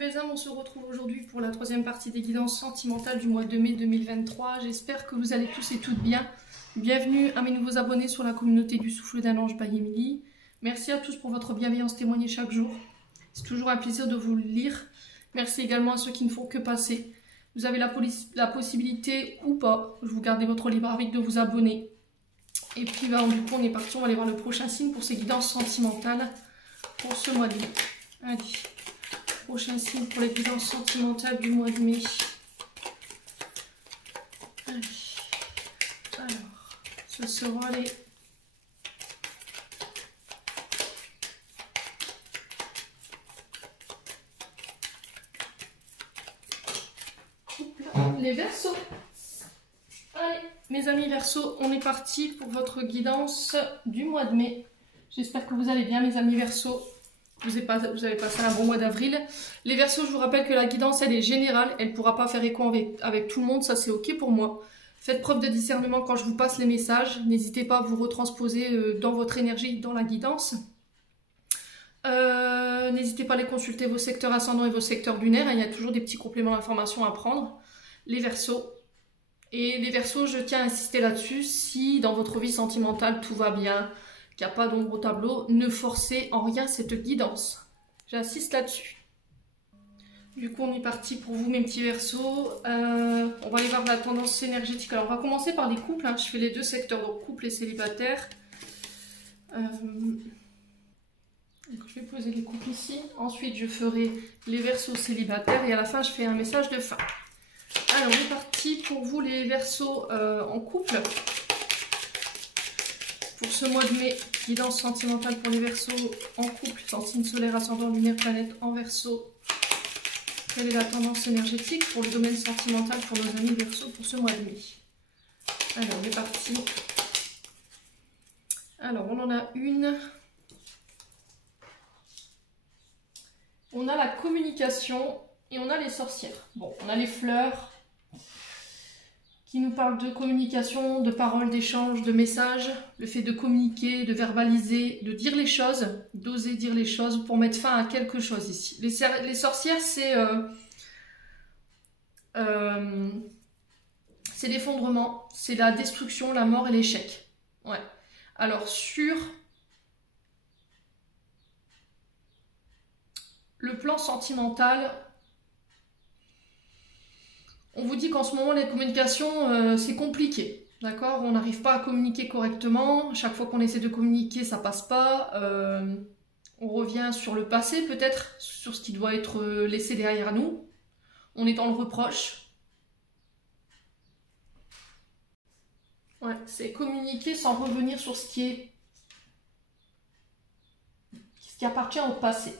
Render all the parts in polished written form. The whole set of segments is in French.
belles âmes, on se retrouve aujourd'hui pour la troisième partie des guidances sentimentales du mois de mai 2023. J'espère que vous allez tous et toutes bien. Bienvenue à mes nouveaux abonnés sur la communauté du Souffle d'un Ange by Emily. Merci à tous pour votre bienveillance témoignée chaque jour. C'est toujours un plaisir de vous lire. Merci également à ceux qui ne font que passer. Vous avez la possibilité ou pas, je vous gardez votre libre arbitre de vous abonner. Et puis du coup on est parti, on va aller voir le prochain signe pour ces guidances sentimentales pour ce mois de mai. Allez, prochain signe pour les guidances sentimentales du mois de mai. Allez, alors, ce sera les... les Verseaux. Allez, mes amis Verseaux, on est parti pour votre guidance du mois de mai. J'espère que vous allez bien, mes amis Verseaux. Vous avez passé un bon mois d'avril. Les Verseaux, je vous rappelle que la guidance, elle est générale. Elle ne pourra pas faire écho avec tout le monde. Ça, c'est OK pour moi. Faites preuve de discernement quand je vous passe les messages. N'hésitez pas à vous retransposer dans votre énergie, dans la guidance. N'hésitez pas à aller consulter vos secteurs ascendants et vos secteurs lunaires. Il y a toujours des petits compléments d'information à prendre. Les Verseaux. Et les Verseaux, je tiens à insister là-dessus. Si dans votre vie sentimentale, tout va bien, qu'il n'y a pas d'ombre au tableau, ne forcez en rien cette guidance. J'insiste là-dessus. Du coup, on est parti pour vous, mes petits Verseaux. On va aller voir la tendance énergétique. Alors, on va commencer par les couples. Hein. Je fais les deux secteurs, donc couple et célibataire. Donc, je vais poser les couples ici. Ensuite, je ferai les Verseaux célibataires. Et à la fin, je fais un message de fin. Alors, on est parti pour vous, les Verseaux en couple. Pour ce mois de mai, guidance sentimentale pour les Verseaux en couple, sans signe solaire, ascendant, lunaire, planète en Verseau. Quelle est la tendance énergétique pour le domaine sentimental pour nos amis Verseaux pour ce mois de mai? Alors, on est parti. Alors, on en a une. On a la communication et on a les sorcières. Bon, on a les fleurs qui nous parle de communication, de paroles, d'échanges, de messages, le fait de communiquer, de verbaliser, de dire les choses, d'oser dire les choses pour mettre fin à quelque chose ici. Les sorcières, c'est l'effondrement, c'est la destruction, la mort et l'échec. Ouais. Alors sur le plan sentimental, on vous dit qu'en ce moment, les communications, c'est compliqué. D'accord? On n'arrive pas à communiquer correctement. Chaque fois qu'on essaie de communiquer, ça passe pas. On revient sur le passé, peut-être, sur ce qui doit être laissé derrière nous. On est dans le reproche. Ouais, c'est communiquer sans revenir sur ce qui appartient au passé.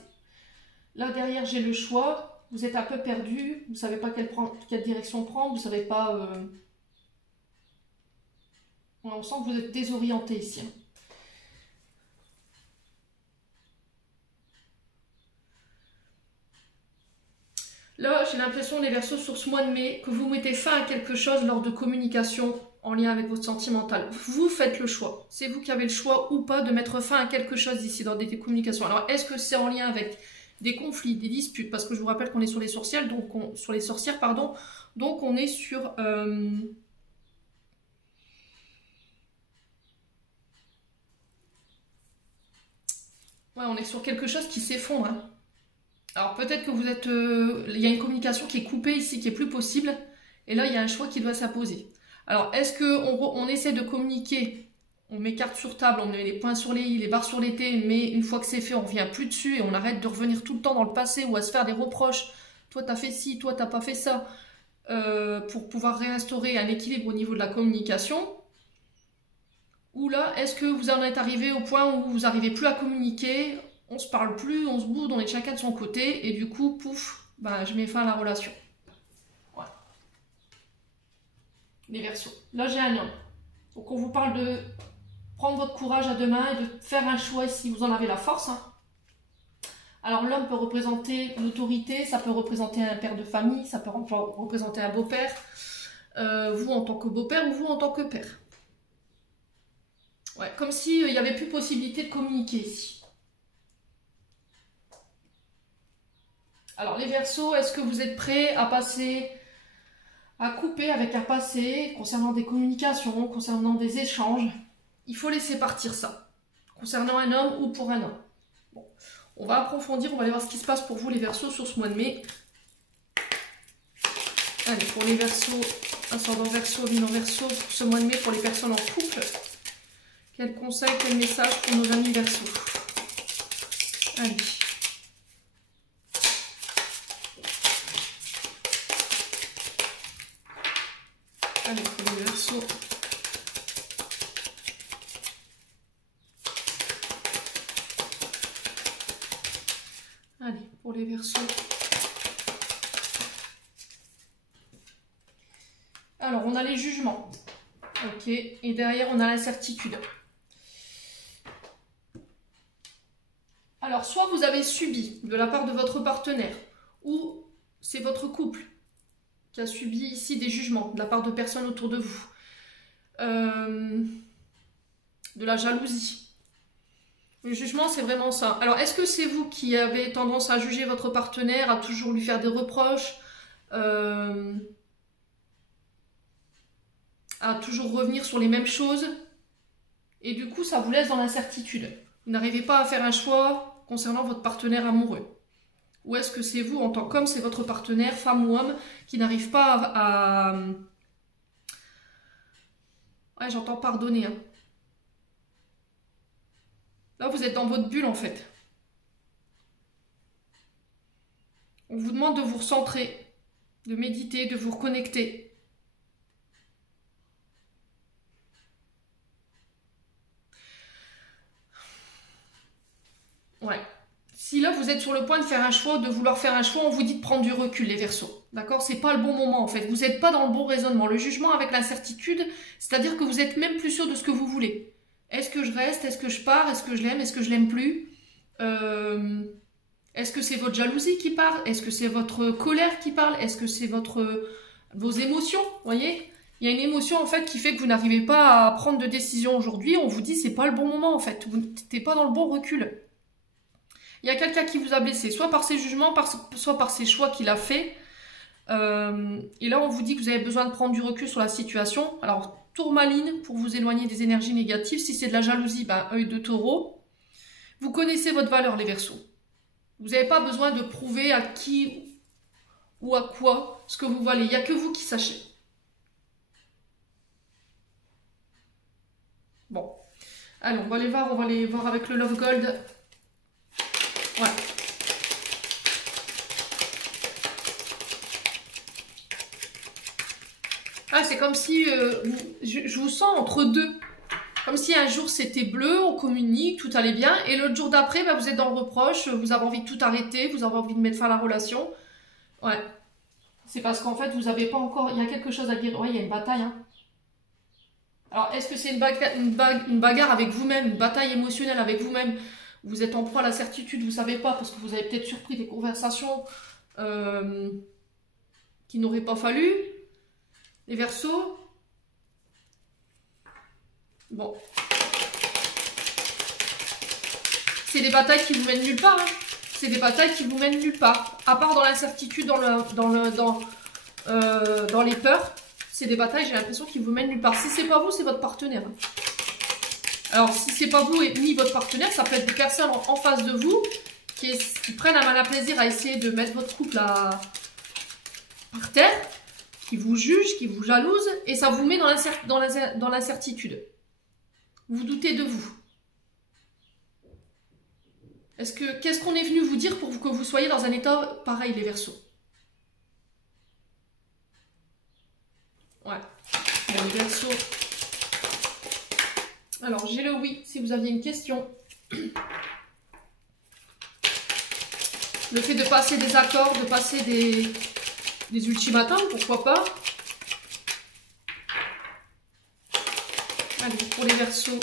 Là, derrière, j'ai le choix. Vous êtes un peu perdu, vous ne savez pas quelle direction prendre, vous ne savez pas... On sent que vous êtes désorienté ici. Là, j'ai l'impression, les Verseaux, sur ce mois de mai, que vous mettez fin à quelque chose lors de communication en lien avec votre sentimental. Vous faites le choix. C'est vous qui avez le choix ou pas de mettre fin à quelque chose ici dans des communications. Alors, est-ce que c'est en lien avec des conflits, des disputes, parce que je vous rappelle qu'on est sur les sorcières, donc on est sur ouais, on est sur quelque chose qui s'effondre. Hein. Alors peut-être que vous êtes, il y a une communication qui est coupée ici, qui est plus possible, et là il y a un choix qui doit s'imposer. Alors est-ce que on essaie de communiquer? On met carte sur table, on met les points sur les i, les barres sur les t, mais une fois que c'est fait, on revient plus dessus et on arrête de revenir tout le temps dans le passé ou à se faire des reproches. Toi, t'as fait ci, toi, t'as pas fait ça. Pour pouvoir réinstaurer un équilibre au niveau de la communication. Ou là, est-ce que vous en êtes arrivé au point où vous n'arrivez plus à communiquer, on se parle plus, on se boude, on est chacun de son côté, et du coup, pouf, bah, je mets fin à la relation. Voilà. Les Verseaux. Là, j'ai un homme. Donc, on vous parle de prendre votre courage à deux mains et de faire un choix si vous en avez la force. Hein. Alors l'homme peut représenter l'autorité, ça peut représenter un père de famille, ça peut représenter un beau-père, vous en tant que beau-père ou vous en tant que père. Ouais, comme s'il n'y avait plus possibilité de communiquer ici. Alors les Verseaux, est-ce que vous êtes prêts à passer, à couper avec un passé concernant des communications, concernant des échanges? Il faut laisser partir ça, concernant un homme ou pour un homme. Bon. On va approfondir, on va aller voir ce qui se passe pour vous les Verseaux sur ce mois de mai. Allez, pour les Verseaux, ascendant Verseau, Lune en Verseau, pour ce mois de mai, pour les personnes en couple, quel conseil, quel message pour nos amis Verseaux? Allez. Allez, pour les Verseaux. Allez, pour les Verseaux. Alors, on a les jugements. Ok, et derrière, on a l'incertitude. Alors, soit vous avez subi de la part de votre partenaire, ou c'est votre couple qui a subi ici des jugements de la part de personnes autour de vous. De la jalousie. Le jugement, c'est vraiment ça. Alors, est-ce que c'est vous qui avez tendance à juger votre partenaire, à toujours lui faire des reproches, à toujours revenir sur les mêmes choses, et du coup, ça vous laisse dans l'incertitude. Vous n'arrivez pas à faire un choix concernant votre partenaire amoureux. Ou est-ce que c'est vous, en tant qu'homme, c'est votre partenaire, femme ou homme, qui n'arrive pas à... Ouais, j'entends pardonner. Hein. Là, vous êtes dans votre bulle, en fait. On vous demande de vous recentrer, de méditer, de vous reconnecter. Ouais. Si là, vous êtes sur le point de faire un choix, de vouloir faire un choix, on vous dit de prendre du recul, les Verseaux. D'accord? C'est pas le bon moment, en fait. Vous n'êtes pas dans le bon raisonnement. Le jugement avec l'incertitude, c'est-à-dire que vous êtes même plus sûr de ce que vous voulez. Est-ce que je reste? Est-ce que je pars? Est-ce que je l'aime? Est-ce que je l'aime plus? Est-ce que c'est votre jalousie qui parle? Est-ce que c'est votre colère qui parle? Est-ce que c'est vos émotions? Vous voyez? Il y a une émotion, en fait, qui fait que vous n'arrivez pas à prendre de décision aujourd'hui. On vous dit c'est pas le bon moment, en fait. Vous n'êtes pas dans le bon recul. Il y a quelqu'un qui vous a blessé, soit par ses jugements, soit par ses choix qu'il a fait. Et là, on vous dit que vous avez besoin de prendre du recul sur la situation. Alors, tourmaline pour vous éloigner des énergies négatives. Si c'est de la jalousie, ben, œil de taureau. Vous connaissez votre valeur, les Verseaux. Vous n'avez pas besoin de prouver à qui ou à quoi ce que vous valez. Il n'y a que vous qui sachez. Bon. Allez, on va aller voir avec le Love Gold. Ouais. Ah, c'est comme si je vous sens entre deux. Comme si un jour c'était bleu, on communique, tout allait bien, et l'autre jour d'après, bah, vous êtes dans le reproche, vous avez envie de tout arrêter, vous avez envie de mettre fin à la relation. Ouais. C'est parce qu'en fait, vous n'avez pas encore... Il y a quelque chose à dire. Ouais, il y a une bataille. Hein. Alors, est-ce que c'est une bagarre avec vous-même, une bataille émotionnelle avec vous-même? Vous êtes en proie à la certitude, vous ne savez pas, parce que vous avez peut-être surpris des conversations qui n'auraient pas fallu. Les Verseaux. Bon. C'est des batailles qui vous mènent nulle part. Hein. C'est des batailles qui vous mènent nulle part. À part dans l'incertitude, dans les peurs. C'est des batailles, j'ai l'impression, qui vous mènent nulle part. Si c'est pas vous, c'est votre partenaire. Hein. Alors, si c'est pas vous ni votre partenaire, ça peut être des personnes en face de vous qui prennent un malin plaisir à essayer de mettre votre couple par terre, qui vous jugent, qui vous jalousent, et ça vous met dans l'incertitude. Vous doutez de vous. Qu'est-ce qu'on est venu vous dire pour que vous soyez dans un état pareil, les Verseaux? Ouais. Bon, les Verseaux. Alors, j'ai le oui, si vous aviez une question. Le fait de passer des accords, de passer des ultimatums, pourquoi pas. Allez, pour les Verseaux.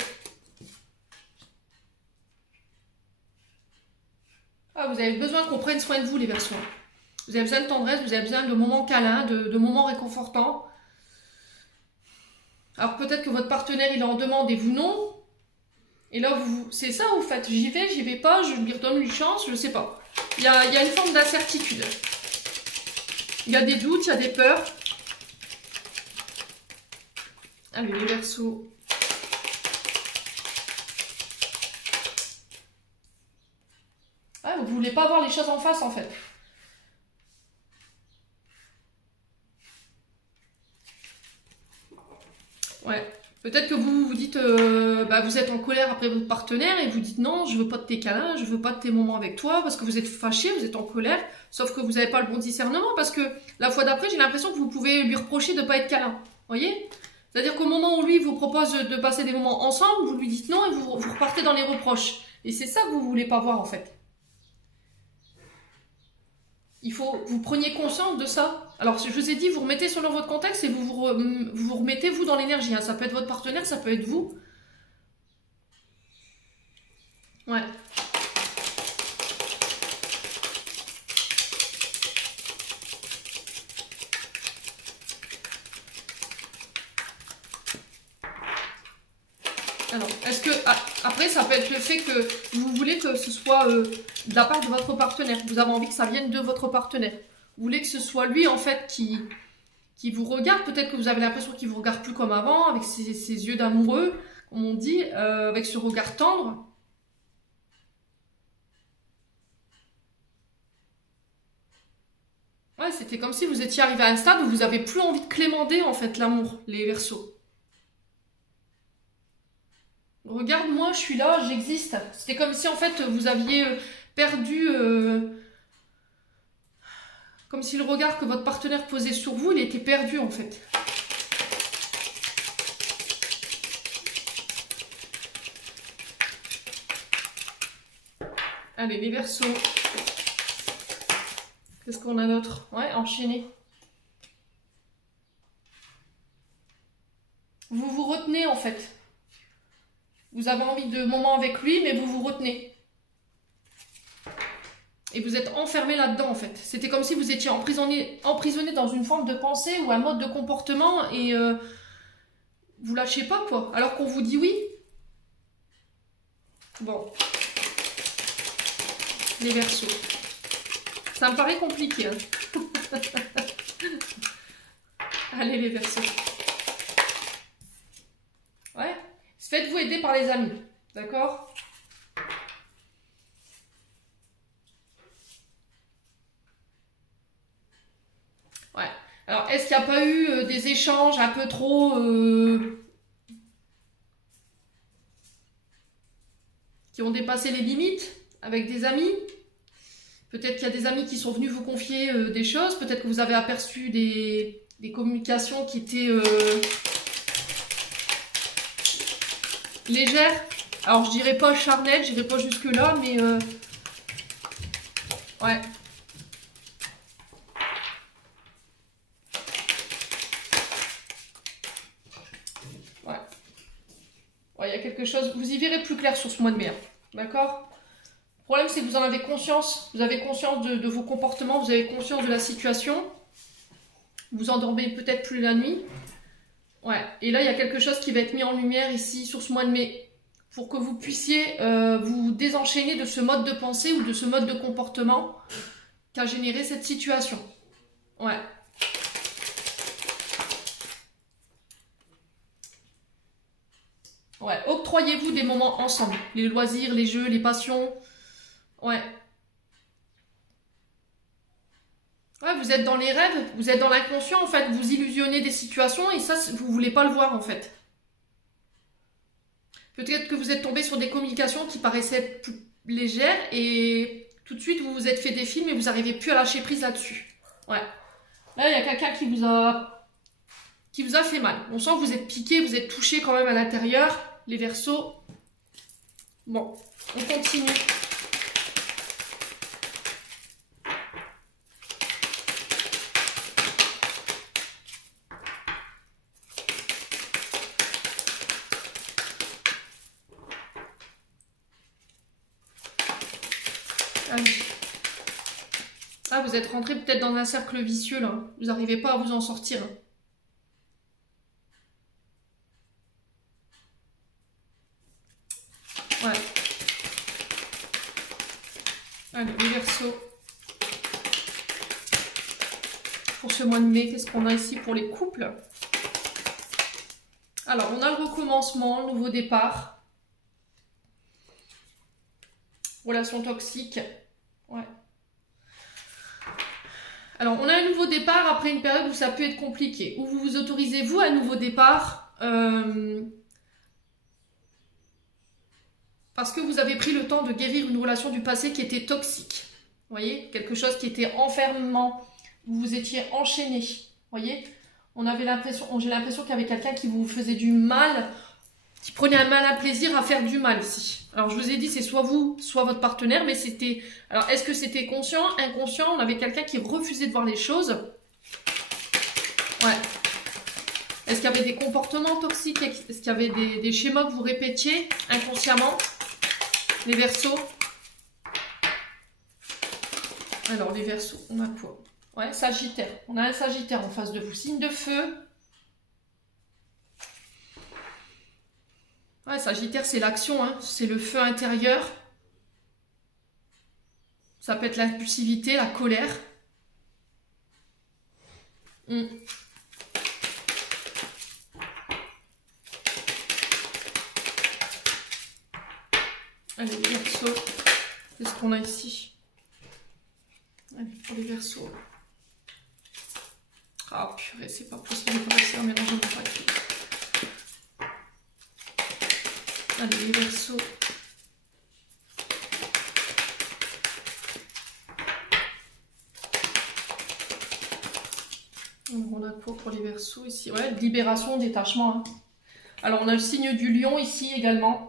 Ah, vous avez besoin qu'on prenne soin de vous, les Verseaux. Vous avez besoin de tendresse, vous avez besoin de moments câlins, de moments réconfortants. Alors peut-être que votre partenaire, il en demande et vous non. Et là, c'est ça, vous faites. J'y vais pas, je lui redonne une chance, je sais pas. Il y a une forme d'incertitude. Il y a des doutes, il y a des peurs. Allez, les Verseaux. Ah, vous ne voulez pas voir les choses en face, en fait. Ouais. Peut-être que vous vous dites, vous êtes en colère après votre partenaire et vous dites non, je veux pas de tes câlins, je veux pas de tes moments avec toi parce que vous êtes fâché, vous êtes en colère, sauf que vous n'avez pas le bon discernement parce que la fois d'après, j'ai l'impression que vous pouvez lui reprocher de ne pas être câlin. Voyez? C'est-à-dire qu'au moment où lui vous propose de passer des moments ensemble, vous lui dites non et vous repartez dans les reproches. Et c'est ça que vous voulez pas voir en fait. Il faut que vous preniez conscience de ça. Alors, je vous ai dit, vous remettez selon votre contexte et vous remettez vous dans l'énergie. Hein. Ça peut être votre partenaire, ça peut être vous. Ouais. Alors, est-ce que... après, ça peut être le fait que vous voulez que ce soit de la part de votre partenaire. Vous avez envie que ça vienne de votre partenaire. Vous voulez que ce soit lui, en fait, qui vous regarde. Peut-être que vous avez l'impression qu'il vous regarde plus comme avant, avec ses yeux d'amoureux, comme on dit, avec ce regard tendre. Ouais, c'était comme si vous étiez arrivé à un stade où vous n'avez plus envie de clémenter, en fait, l'amour, les Verseaux. Regarde, moi, je suis là, j'existe. C'était comme si, en fait, vous aviez perdu... comme si le regard que votre partenaire posait sur vous, il était perdu, en fait. Allez, les Verseaux. Qu'est-ce qu'on a d'autre? Ouais, enchaîner. Vous vous retenez, en fait. Vous avez envie de moments avec lui, mais vous vous retenez. Et vous êtes enfermé là-dedans, en fait. C'était comme si vous étiez emprisonné dans une forme de pensée ou un mode de comportement et vous lâchez pas, quoi. Alors qu'on vous dit oui. Bon. Les Verseaux. Ça me paraît compliqué. Hein. Allez, les Verseaux. Ouais. Faites-vous aider par les amis. D'accord ? Ouais. Alors, est-ce qu'il n'y a pas eu des échanges un peu trop... qui ont dépassé les limites avec des amis? Peut-être qu'il y a des amis qui sont venus vous confier des choses. Peut-être que vous avez aperçu des communications qui étaient légères. Alors, je dirais pas charnelles, je dirais pas jusque-là, mais... ouais. Ouais, il y a quelque chose... Vous y verrez plus clair sur ce mois de mai. D'accord ? Le problème, c'est que vous en avez conscience. Vous avez conscience de vos comportements. Vous avez conscience de la situation. Vous endormez peut-être plus la nuit. Ouais. Et là, il y a quelque chose qui va être mis en lumière ici, sur ce mois de mai. Pour que vous puissiez vous désenchaîner de ce mode de pensée ou de ce mode de comportement qu'a généré cette situation. Ouais. Ouais, octroyez-vous des moments ensemble. Les loisirs, les jeux, les passions. Ouais. Ouais, vous êtes dans les rêves, vous êtes dans l'inconscient en fait. Vous illusionnez des situations et ça, vous voulez pas le voir en fait. Peut-être que vous êtes tombé sur des communications qui paraissaient plus légères et tout de suite vous vous êtes fait des films et vous n'arrivez plus à lâcher prise là-dessus. Ouais. Là, il y a quelqu'un qui vous a fait mal. On sent que vous êtes piqué, vous êtes touché quand même à l'intérieur. Les Verseaux. Bon, on continue. Allez. Ah, vous êtes rentré peut-être dans un cercle vicieux là. Vous n'arrivez pas à vous en sortir. Ouais. Allez, les Verseaux. Verseaux. Pour ce mois de mai, qu'est-ce qu'on a ici pour les couples? Alors, on a le recommencement, le nouveau départ. Relation toxique. Ouais. Alors, on a un nouveau départ après une période où ça peut être compliqué. Où vous vous autorisez, vous, un nouveau départ. Parce que vous avez pris le temps de guérir une relation du passé qui était toxique. Vous voyez? Quelque chose qui était enfermement. Vous vous étiez enchaîné. Vous voyez? J'ai l'impression qu'il y avait quelqu'un qui vous faisait du mal, qui prenait un malin plaisir à faire du mal ici. Alors, je vous ai dit, c'est soit vous, soit votre partenaire, mais c'était... Alors, est-ce que c'était conscient, inconscient? On avait quelqu'un qui refusait de voir les choses. Ouais. Est-ce qu'il y avait des comportements toxiques? Est-ce qu'il y avait des schémas que vous répétiez inconsciemment? Les Verseaux. Alors, les Verseaux, on a quoi? Ouais, Sagittaire. On a un Sagittaire en face de vous. Signe de feu. Ouais, Sagittaire, c'est l'action, hein. C'est le feu intérieur. Ça peut être l'impulsivité, la colère. Allez, les Verseaux. Qu'est-ce qu'on a ici? Allez, pour les Verseaux. Ah purée, c'est pas possible de passer un mélange de paquet. Allez, les Verseaux. On a quoi pour les Verseaux ici? Ouais, libération, détachement. Hein. Alors, on a le signe du lion ici également.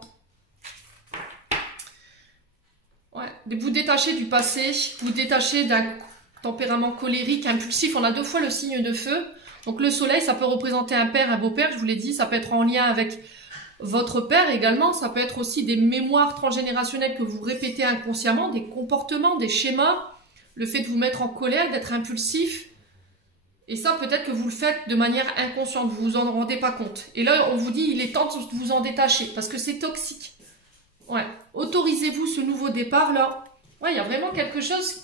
Ouais, vous détachez du passé, vous détachez d'un tempérament colérique, impulsif. On a deux fois le signe de feu. Donc le soleil, ça peut représenter un père, un beau-père, je vous l'ai dit. Ça peut être en lien avec votre père également. Ça peut être aussi des mémoires transgénérationnelles que vous répétez inconsciemment, des comportements, des schémas. Le fait de vous mettre en colère, d'être impulsif. Et ça, peut-être que vous le faites de manière inconsciente, vous vous en rendez pas compte. Et là, on vous dit, il est temps de vous en détacher, parce que c'est toxique. Ouais. Autorisez-vous ce nouveau départ, là. Ouais, il y a vraiment quelque chose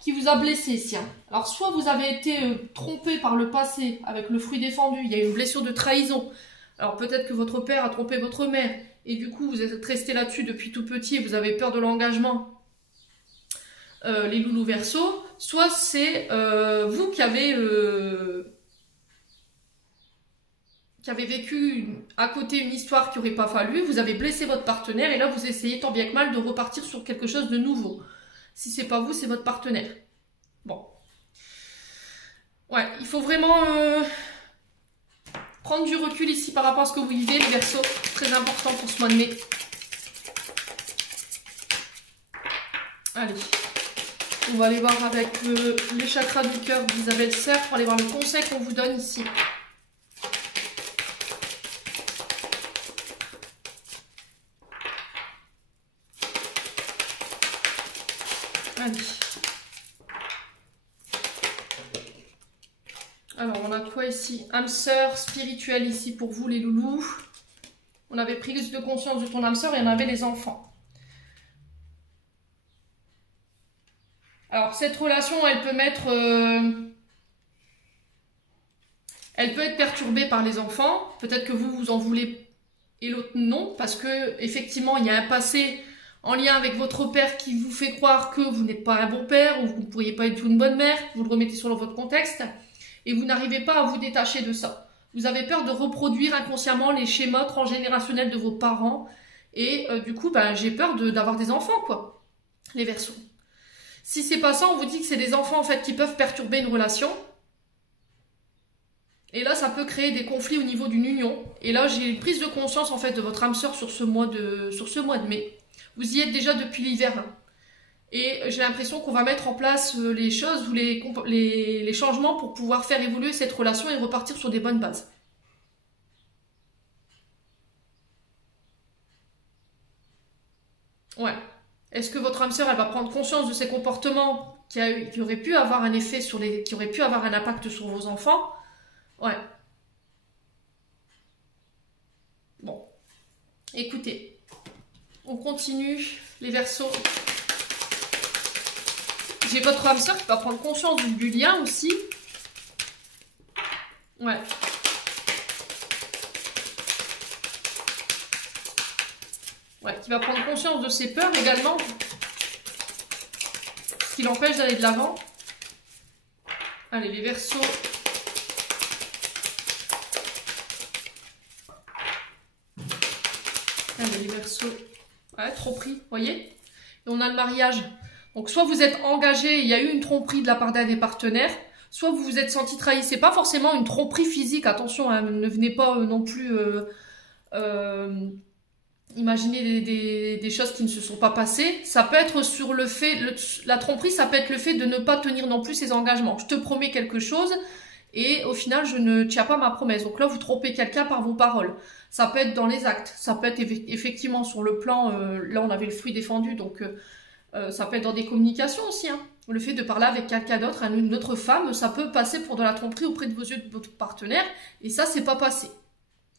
qui vous a blessé ici. Hein. Alors, soit vous avez été trompé par le passé avec le fruit défendu, il y a une blessure de trahison. Alors, peut-être que votre père a trompé votre mère, et du coup, vous êtes resté là-dessus depuis tout petit, et vous avez peur de l'engagement. Les loulous Verseaux, soit c'est vous qui avez vécu à côté une histoire qui n'aurait pas fallu, vous avez blessé votre partenaire et là vous essayez tant bien que mal de repartir sur quelque chose de nouveau. Si c'est pas vous, c'est votre partenaire. Bon. Ouais, il faut vraiment prendre du recul ici par rapport à ce que vous vivez, les Verseaux. Très important pour ce mois de mai. Allez. On va aller voir avec les chakras du cœur d'Isabelle Serre pour aller voir le conseil qu'on vous donne ici. Allez. Alors, on a quoi ici? Âme sœur spirituelle ici pour vous, les loulous. On avait prise de conscience de ton âme sœur et on avait les enfants. Alors, cette relation, elle peut être perturbée par les enfants. Peut-être que vous en voulez et l'autre non, parce que effectivement, il y a un passé en lien avec votre père qui vous fait croire que vous n'êtes pas un bon père ou vous ne pourriez pas être une bonne mère. Vous le remettez sur votre contexte et vous n'arrivez pas à vous détacher de ça. Vous avez peur de reproduire inconsciemment les schémas transgénérationnels de vos parents et du coup, j'ai peur d'avoir des enfants, quoi, les Verseaux. Si c'est pas ça, on vous dit que c'est des enfants en fait qui peuvent perturber une relation. Et là, ça peut créer des conflits au niveau d'une union. Et là, j'ai une prise de conscience en fait de votre âme sœur sur ce mois de mai. Vous y êtes déjà depuis l'hiver. Hein. Et j'ai l'impression qu'on va mettre en place les choses ou les changements pour pouvoir faire évoluer cette relation et repartir sur des bonnes bases. Ouais. Est-ce que votre âme sœur, elle va prendre conscience de ces comportements qui auraient pu avoir un effet qui auraient pu avoir un impact sur vos enfants? Ouais. Bon. Écoutez, on continue les Verseaux. j'ai votre âme sœur qui va prendre conscience du lien aussi. Ouais. Ouais, qui va prendre conscience de ses peurs également. Ce qui l'empêche d'aller de l'avant. Allez, les Verseaux. Allez, les Verseaux. Ouais, tromperie, vous voyez? Et on a le mariage. Donc, soit vous êtes engagé, il y a eu une tromperie de la part d'un des partenaires, soit vous vous êtes senti trahi. C'est pas forcément une tromperie physique, attention, hein, ne venez pas non plus imaginer des choses qui ne se sont pas passées. Ça peut être sur le fait, la tromperie, ça peut être le fait de ne pas tenir non plus ses engagements. Je te promets quelque chose et au final, je ne tiens pas ma promesse. Donc là, vous trompez quelqu'un par vos paroles. Ça peut être dans les actes, ça peut être effectivement sur le plan, là on avait le fruit défendu, donc ça peut être dans des communications aussi. Hein. Le fait de parler avec quelqu'un d'autre, une autre femme, ça peut passer pour de la tromperie auprès de vos yeux de votre partenaire, et ça, c'est pas passé.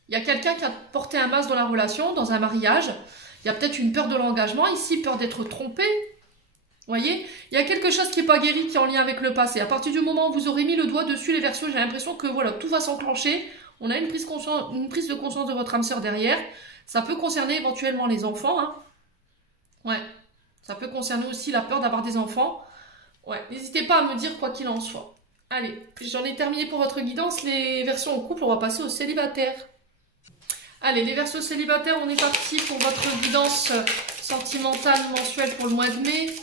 Il y a quelqu'un qui a porté un masque dans la relation, dans un mariage. Il y a peut-être une peur de l'engagement, ici, peur d'être trompé. Vous voyez, il y a quelque chose qui n'est pas guéri, qui est en lien avec le passé. À partir du moment où vous aurez mis le doigt dessus, les Verseaux, j'ai l'impression que voilà, tout va s'enclencher. On a une prise de conscience de votre âme sœur derrière. Ça peut concerner éventuellement les enfants. Hein. Ouais, ça peut concerner aussi la peur d'avoir des enfants. Ouais, n'hésitez pas à me dire quoi qu'il en soit. Allez, j'en ai terminé pour votre guidance. Les Verseaux en couple, on va passer aux célibataires. Allez, les Verseaux célibataires, on est parti pour votre guidance sentimentale mensuelle pour le mois de mai.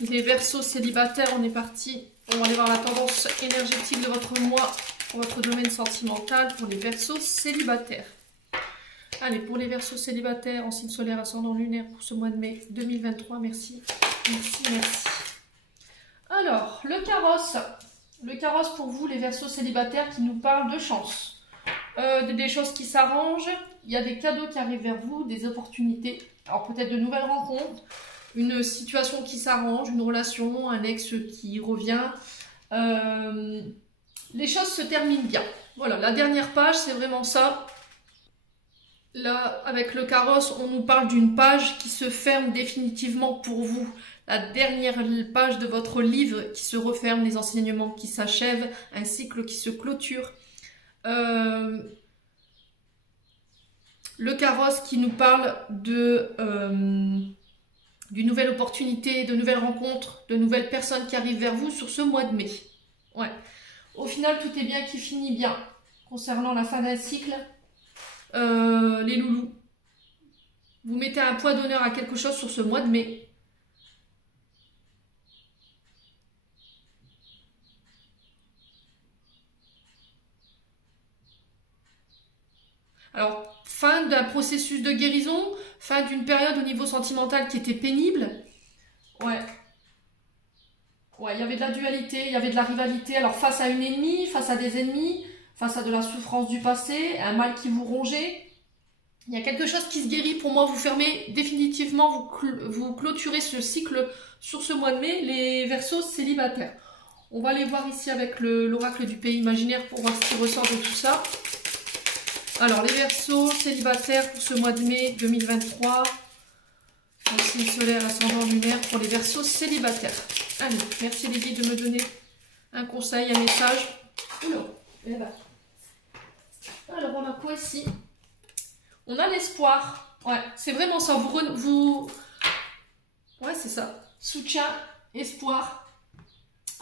Les Verseaux célibataires, on est parti. On va aller voir la tendance énergétique de votre mois pour votre domaine sentimental pour les Verseaux célibataires. Allez, pour les Verseaux célibataires en signe solaire ascendant lunaire pour ce mois de mai 2023, merci. Merci, merci. Alors, le carrosse. Le carrosse pour vous, les Verseaux célibataires, qui nous parle de chance. Des choses qui s'arrangent, il y a des cadeaux qui arrivent vers vous, des opportunités, alors peut-être de nouvelles rencontres, une situation qui s'arrange, une relation, un ex qui revient, les choses se terminent bien. Voilà, la dernière page, c'est vraiment ça. Là, avec le carrosse, on nous parle d'une page qui se ferme définitivement pour vous. La dernière page de votre livre qui se referme, les enseignements qui s'achèvent, un cycle qui se clôture. Le carrosse qui nous parle d'une nouvelle opportunité, de nouvelles rencontres, de nouvelles personnes qui arrivent vers vous sur ce mois de mai. Ouais. Au final, tout est bien qui finit bien. Concernant la fin d'un cycle, les loulous, vous mettez un point d'honneur à quelque chose sur ce mois de mai. Alors, fin d'un processus de guérison, fin d'une période au niveau sentimental qui était pénible. Ouais. Ouais, il y avait de la dualité, il y avait de la rivalité. Alors, face à une ennemie, face à des ennemis, face à de la souffrance du passé, un mal qui vous rongeait. Il y a quelque chose qui se guérit. Pour moi, vous fermez définitivement, vous clôturez ce cycle sur ce mois de mai, les Verseaux célibataires. On va aller voir ici avec l'oracle du pays imaginaire pour voir ce qui ressort de tout ça. Alors, les Verseaux célibataires pour ce mois de mai 2023. Le signe solaire ascendant lunaire pour les Verseaux célibataires. Allez, merci les guides de me donner un conseil, un message. Oula, et là. Alors, on a quoi ici? On a l'espoir. Ouais, c'est vraiment ça. Ouais, c'est ça. Soutien, espoir.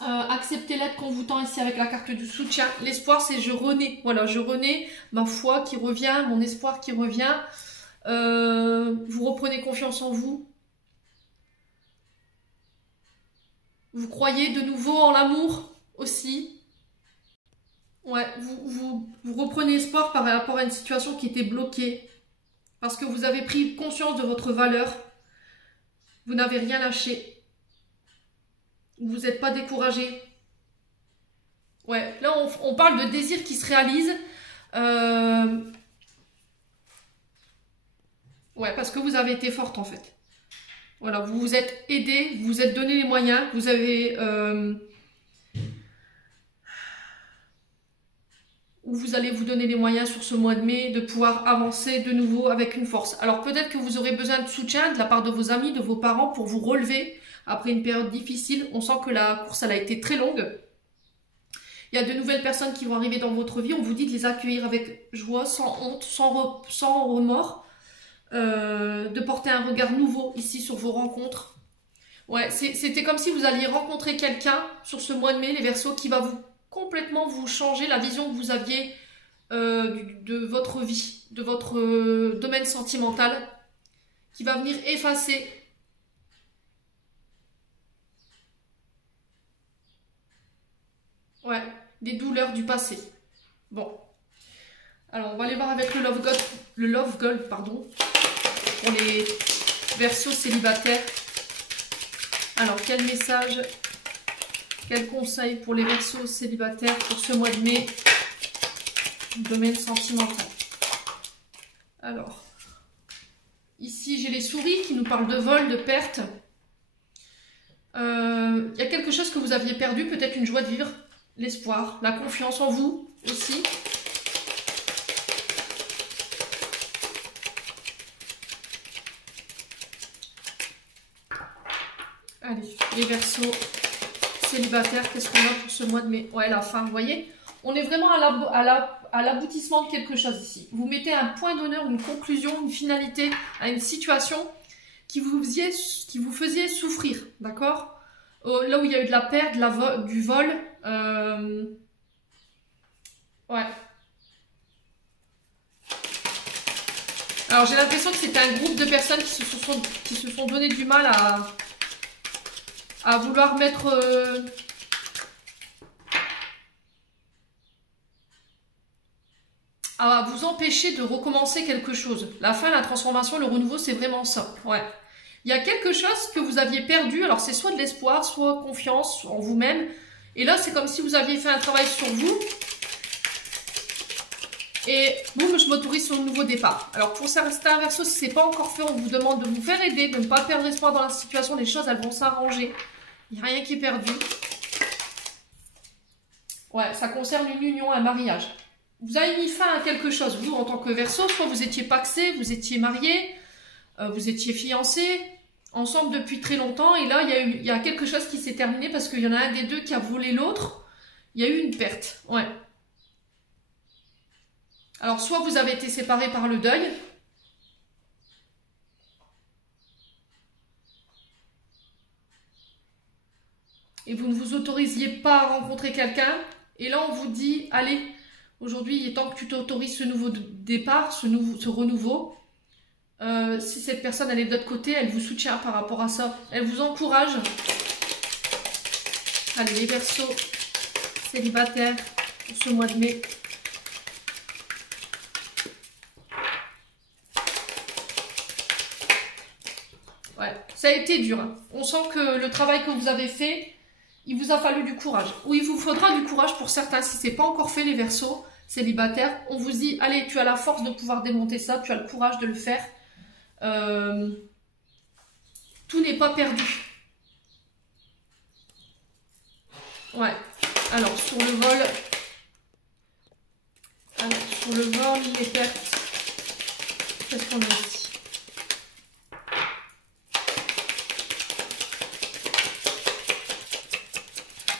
Accepter l'aide qu'on vous tend ici avec la carte du soutien. L'espoir, c'est je renais. Voilà, je renais, ma foi qui revient, mon espoir qui revient. Vous reprenez confiance en vous. Vous croyez de nouveau en l'amour aussi. Ouais, vous reprenez espoir par rapport à une situation qui était bloquée. Parce que vous avez pris conscience de votre valeur. Vous n'avez rien lâché. Vous n'êtes pas découragé. Ouais, là on parle de désir qui se réalise. Ouais, parce que vous avez été forte en fait. Voilà, vous vous êtes aidé, vous vous êtes donné les moyens, vous avez... vous allez vous donner les moyens sur ce mois de mai de pouvoir avancer de nouveau avec une force. Alors peut-être que vous aurez besoin de soutien de la part de vos amis, de vos parents pour vous relever après une période difficile. On sent que la course, elle a été très longue. Il y a de nouvelles personnes qui vont arriver dans votre vie. On vous dit de les accueillir avec joie, sans honte, sans remords. De porter un regard nouveau ici sur vos rencontres. Ouais, c'était comme si vous alliez rencontrer quelqu'un sur ce mois de mai, les Verseaux, qui va complètement vous changer la vision que vous aviez de votre vie, de votre domaine sentimental, qui va venir effacer des douleurs du passé. Bon, alors on va aller voir avec le Love Gold, pardon, pour les Verseaux célibataires. Alors, quel message, quel conseil pour les Verseaux célibataires pour ce mois de mai, domaine sentimental. Alors, ici j'ai les souris qui nous parlent de vol, de perte. Il y a quelque chose que vous aviez perdu, peut-être une joie de vivre, l'espoir, la confiance en vous aussi. Allez, les Verseaux célibataires, qu'est-ce qu'on a pour ce mois de mai? Ouais, la fin, vous voyez, on est vraiment à l'aboutissement de quelque chose ici. Vous mettez un point d'honneur, une conclusion, une finalité à une situation qui vous faisait souffrir, d'accord? Là où il y a eu de la perte, du vol, ouais. Alors j'ai l'impression que c'était un groupe de personnes qui se sont donné du mal à vouloir mettre à vous empêcher de recommencer quelque chose. La fin, la transformation, le renouveau, c'est vraiment ça. Ouais. Il y a quelque chose que vous aviez perdu, alors c'est soit de l'espoir, soit confiance en vous-même. Et là, c'est comme si vous aviez fait un travail sur vous. Et boum, je m'autorise sur le nouveau départ. Alors pour certains Verseaux, si ce n'est pas encore fait, on vous demande de vous faire aider, de ne pas perdre espoir dans la situation. Les choses, elles vont s'arranger. Il n'y a rien qui est perdu. Ouais, ça concerne une union, un mariage. Vous avez mis fin à quelque chose, vous, en tant que Verseau. Soit vous étiez paxé, vous étiez marié, vous étiez fiancé, ensemble depuis très longtemps. Et là, il y a quelque chose qui s'est terminé parce qu'il y en a un des deux qui a volé l'autre. Il y a eu une perte. Ouais. Alors, soit vous avez été séparés par le deuil. Et vous ne vous autorisiez pas à rencontrer quelqu'un. Et là, on vous dit, allez, aujourd'hui, il est temps que tu t'autorises ce nouveau départ, ce renouveau. Si cette personne, elle est de l'autre côté, elle vous soutient par rapport à ça. Elle vous encourage. Allez, les Verseaux célibataires pour ce mois de mai. Ouais, ça a été dur. Hein. On sent que le travail que vous avez fait, il vous a fallu du courage. Ou il vous faudra du courage pour certains. Si ce n'est pas encore fait, les Verseaux célibataires, on vous dit, allez, tu as la force de pouvoir démonter ça, tu as le courage de le faire. Tout n'est pas perdu. Ouais. Alors, sur le vol, les pertes, qu'est-ce qu'on a ici?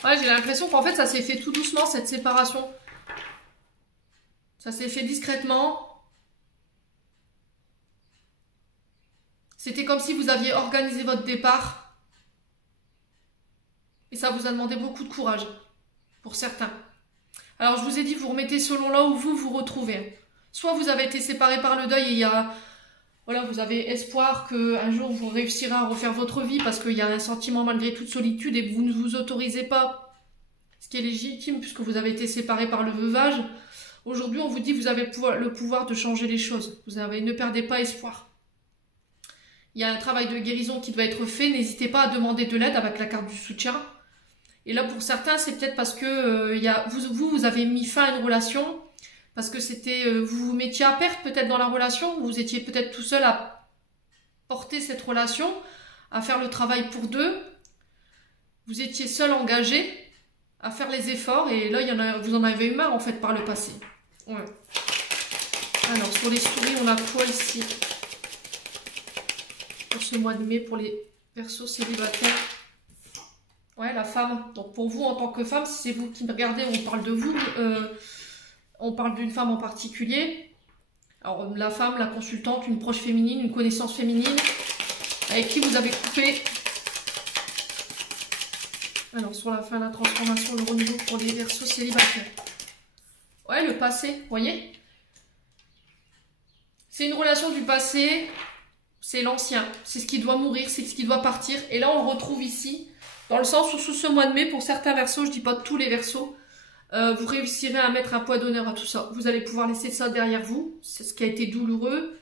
Ouais, j'ai l'impression qu'en fait, ça s'est fait tout doucement, cette séparation. Ça s'est fait discrètement. C'était comme si vous aviez organisé votre départ. Et ça vous a demandé beaucoup de courage. Pour certains. Alors, je vous ai dit, vous remettez selon là où vous vous retrouvez. Soit vous avez été séparés par le deuil et voilà, vous avez espoir qu'un jour vous réussirez à refaire votre vie parce qu'il y a un sentiment malgré toute solitude et que vous ne vous autorisez pas. Ce qui est légitime puisque vous avez été séparés par le veuvage. Aujourd'hui, on vous dit que vous avez le pouvoir de changer les choses. Ne perdez pas espoir. Il y a un travail de guérison qui doit être fait. N'hésitez pas à demander de l'aide avec la carte du soutien. Et là, pour certains, c'est peut-être parce que vous avez mis fin à une relation, parce que vous vous mettiez à perte peut-être dans la relation, vous étiez peut-être tout seul à porter cette relation, à faire le travail pour deux. Vous étiez seul engagé à faire les efforts, et là, vous en avez eu marre, en fait, par le passé. Ouais. Alors, sur les souris, on a quoi ici? Pour ce mois de mai, pour les Verseaux célibataires. Ouais, la femme. Donc pour vous, en tant que femme, si c'est vous qui me regardez, on parle de vous. On parle d'une femme en particulier. Alors la femme, la consultante, une proche féminine, une connaissance féminine, avec qui vous avez coupé. Alors sur la fin, la transformation, le renouveau pour les Verseaux célibataires. Ouais, le passé, vous voyez? C'est une relation du passé, c'est l'ancien, c'est ce qui doit mourir, c'est ce qui doit partir. Et là, on le retrouve ici, dans le sens où sous ce mois de mai, pour certains Verseaux, je dis pas tous les Verseaux, vous réussirez à mettre un poids d'honneur à tout ça. Vous allez pouvoir laisser ça derrière vous, c'est ce qui a été douloureux.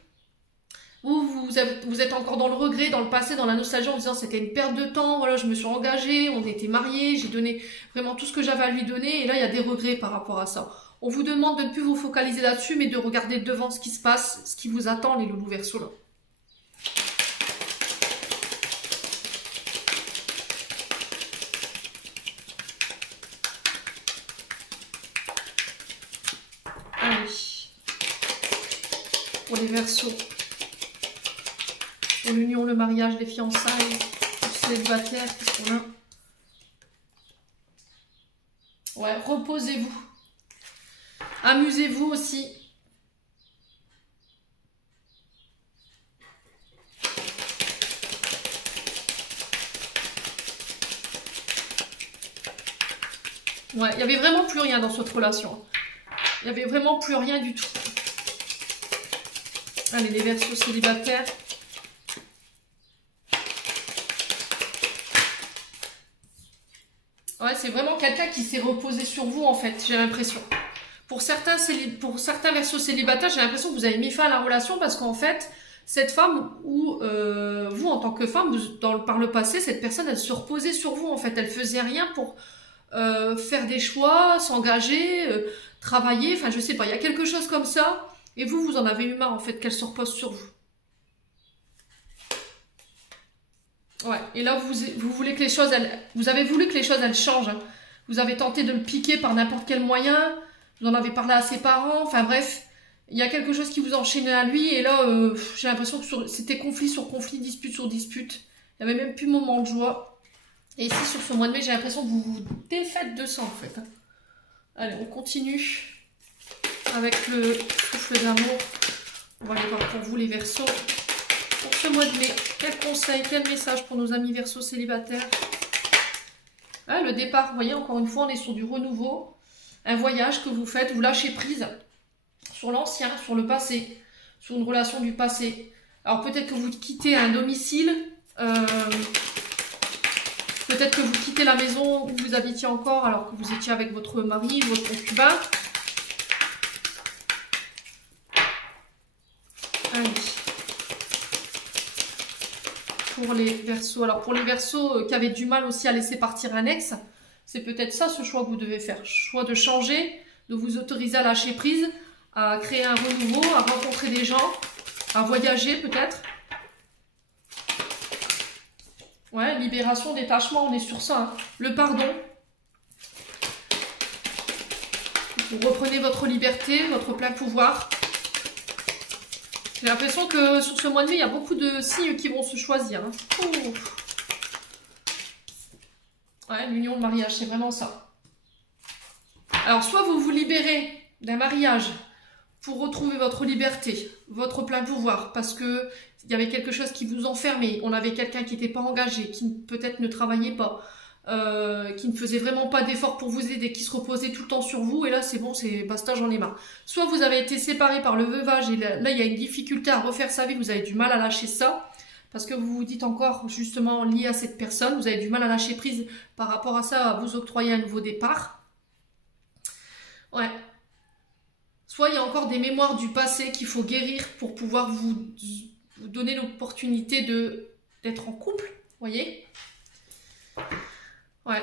Vous êtes encore dans le regret, dans le passé, dans la nostalgie, en disant c'était une perte de temps, voilà, je me suis engagée, on était mariés, j'ai donné vraiment tout ce que j'avais à lui donner, et là il y a des regrets par rapport à ça. On vous demande de ne plus vous focaliser là-dessus, mais de regarder devant ce qui se passe, ce qui vous attend, les loulous Verseaux là. Allez, pour les Verseaux. Pour l'union, le mariage, les fiançailles, les célibataires qui sont là. Ouais, reposez-vous. Amusez-vous aussi. Ouais, il n'y avait vraiment plus rien dans cette relation. Il n'y avait vraiment plus rien du tout. Allez, les Verseaux célibataires. Ouais, c'est vraiment quelqu'un qui s'est reposé sur vous, en fait, j'ai l'impression. Pour certains Verseaux célibataires, j'ai l'impression que vous avez mis fin à la relation parce qu'en fait, cette femme ou vous, en tant que femme, par le passé, cette personne, elle se reposait sur vous, en fait. Elle faisait rien pour faire des choix, s'engager, travailler, enfin, je sais pas, il y a quelque chose comme ça. Et vous, vous en avez eu marre, en fait, qu'elle se repose sur vous. Ouais, et là, vous voulez que les choses, vous avez voulu que les choses, elles changent. Hein. Vous avez tenté de le piquer par n'importe quel moyen. Vous en avez parlé à ses parents. Enfin bref, il y a quelque chose qui vous enchaînait à lui. Et là, j'ai l'impression que c'était conflit sur conflit, dispute sur dispute. Il n'y avait même plus moment de joie. Et ici, sur ce mois de mai, j'ai l'impression que vous vous défaites de ça, en fait. Hein. Allez, on continue avec le souffle d'amour. On va aller voir pour vous, les Verseaux. Pour ce mois de mai, quel conseil, quel message pour nos amis Verseaux célibataires? Ah, le départ, vous voyez, encore une fois, on est sur du renouveau. Un voyage que vous faites, vous lâchez prise sur l'ancien, sur le passé, sur une relation du passé. Alors peut-être que vous quittez un domicile, peut-être que vous quittez la maison où vous habitiez encore alors que vous étiez avec votre mari, votre concubin. Allez. Pour les Verseaux. Alors pour les Verseaux qui avaient du mal aussi à laisser partir un ex, c'est peut-être ça ce choix que vous devez faire. Choix de changer, de vous autoriser à lâcher prise, à créer un renouveau, à rencontrer des gens, à voyager peut-être. Ouais, libération, détachement, on est sur ça. Hein. Le pardon. Vous reprenez votre liberté, votre plein pouvoir. J'ai l'impression que sur ce mois de mai, il y a beaucoup de signes qui vont se choisir. Hein. Oh. Ouais, l'union, le mariage, c'est vraiment ça. Alors, soit vous vous libérez d'un mariage pour retrouver votre liberté, votre plein pouvoir, parce que il y avait quelque chose qui vous enfermait, on avait quelqu'un qui n'était pas engagé, qui peut-être ne travaillait pas, qui ne faisait vraiment pas d'efforts pour vous aider, qui se reposait tout le temps sur vous, et là c'est bon, c'est basta, j'en ai marre. Soit vous avez été séparés par le veuvage, et là il y a une difficulté à refaire sa vie, vous avez du mal à lâcher ça, parce que vous vous dites encore justement lié à cette personne, vous avez du mal à lâcher prise par rapport à ça, à vous octroyer un nouveau départ. Ouais. Soit il y a encore des mémoires du passé qu'il faut guérir pour pouvoir vous donner l'opportunité d'être en couple, vous voyez? Ouais.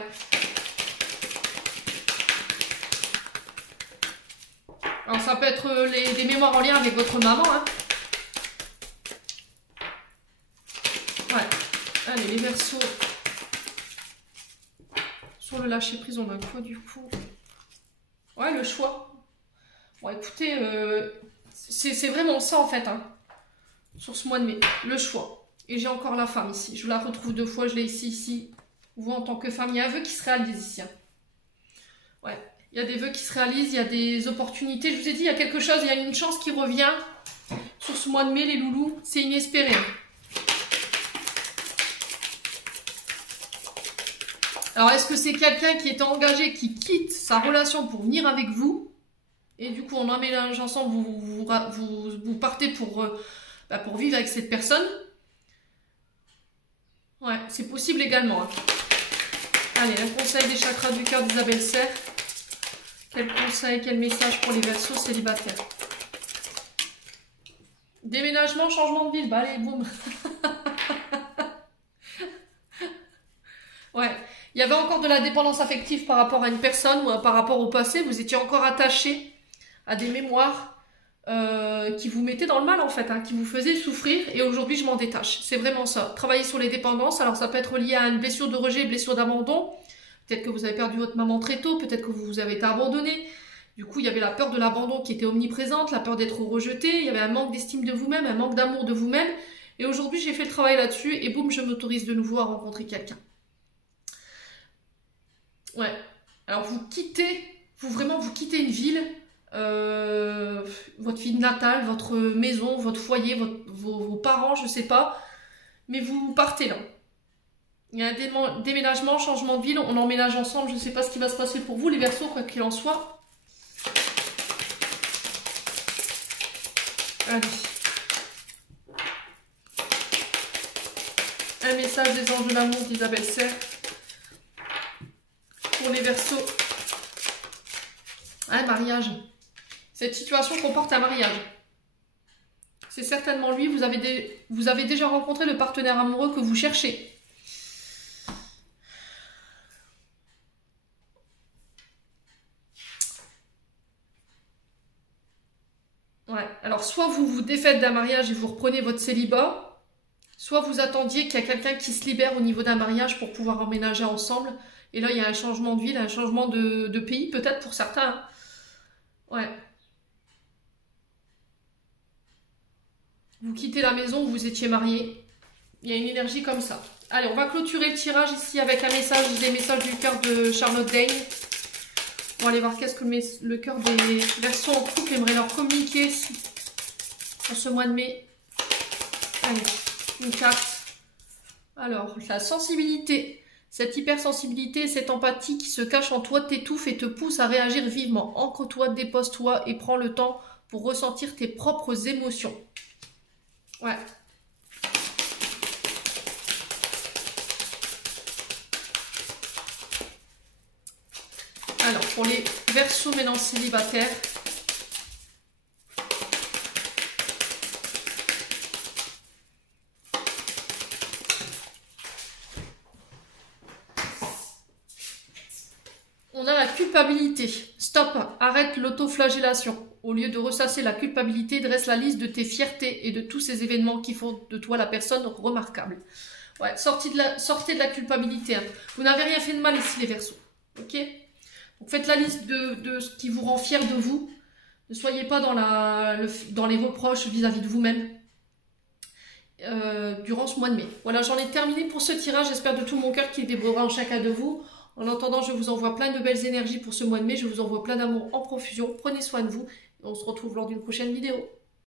Alors ça peut être des mémoires en lien avec votre maman, hein. Ouais. Allez, les Verseaux. Sur le lâcher prise, on a quoi du coup? Ouais, le choix. Bon, écoutez, c'est vraiment ça en fait, hein, sur ce mois de mai, le choix. Et j'ai encore la femme ici, je la retrouve deux fois, je l'ai ici. Vous, en tant que femme, il y a un vœu qui se réalise ici. Hein. Ouais, il y a des vœux qui se réalisent, il y a des opportunités. Je vous ai dit, il y a quelque chose, il y a une chance qui revient sur ce mois de mai, les loulous. C'est inespéré. Alors, est-ce que c'est quelqu'un qui est engagé, qui quitte sa relation pour venir avec vous? Et du coup, on emménage ensemble, vous partez pour vivre avec cette personne? Ouais, c'est possible également. Hein. Allez, un conseil des chakras du cœur d'Isabelle Serre. Quel conseil, quel message pour les Verseaux célibataires? Déménagement, changement de ville. Bah allez, boum. Ouais, il y avait encore de la dépendance affective par rapport à une personne ou par rapport au passé. Vous étiez encore attaché à des mémoires qui vous mettaient dans le mal en fait, hein, qui vous faisaient souffrir. Et aujourd'hui, je m'en détache. C'est vraiment ça. Travailler sur les dépendances. Alors ça peut être lié à une blessure de rejet, blessure d'abandon. Peut-être que vous avez perdu votre maman très tôt. Peut-être que vous avez été abandonné. Du coup, il y avait la peur de l'abandon qui était omniprésente, la peur d'être rejeté. Il y avait un manque d'estime de vous-même, un manque d'amour de vous-même. Et aujourd'hui, j'ai fait le travail là-dessus. Et boum, je m'autorise de nouveau à rencontrer quelqu'un. Ouais. Alors vous quittez une ville, votre ville natale, votre maison, votre foyer, vos parents, je sais pas, mais vous partez là. Il y a un déménagement, changement de ville, on emménage ensemble, je sais pas ce qui va se passer pour vous les Verseaux, quoi qu'il en soit. Allez. Un message des anges de l'amour d'Isabelle Serre. Pour les Verseaux, un mariage. Cette situation comporte un mariage. C'est certainement lui. Vous avez déjà rencontré le partenaire amoureux que vous cherchez. Ouais. Alors, soit vous vous défaites d'un mariage et vous reprenez votre célibat, soit vous attendiez qu'il y a quelqu'un qui se libère au niveau d'un mariage pour pouvoir emménager ensemble. Et là, il y a un changement de ville, un changement de pays, peut-être pour certains. Ouais. Vous quittez la maison où vous étiez marié. Il y a une énergie comme ça. Allez, on va clôturer le tirage ici avec des messages du cœur de Charlotte Dane. On va aller voir qu'est-ce que le cœur des Verseaux en couple aimerait leur communiquer en ce mois de mai. Allez, une carte. Alors, la sensibilité. Cette hypersensibilité, cette empathie qui se cache en toi t'étouffe et te pousse à réagir vivement. Ancre-toi, dépose-toi et prends le temps pour ressentir tes propres émotions. Ouais. Alors, pour les Verseaux maintenant célibataires, on a la culpabilité. Stop, arrête l'autoflagellation. Au lieu de ressasser la culpabilité, dresse la liste de tes fiertés et de tous ces événements qui font de toi la personne remarquable. Ouais, sortez de la culpabilité. Hein. Vous n'avez rien fait de mal ici, les Verseaux. Ok? Donc faites la liste de ce qui vous rend fier de vous. Ne soyez pas dans les reproches vis-à-vis de vous-même durant ce mois de mai. Voilà, j'en ai terminé pour ce tirage. J'espère de tout mon cœur qu'il débordera en chacun de vous. En attendant, je vous envoie plein de belles énergies pour ce mois de mai. Je vous envoie plein d'amour en profusion. Prenez soin de vous. Et on se retrouve lors d'une prochaine vidéo.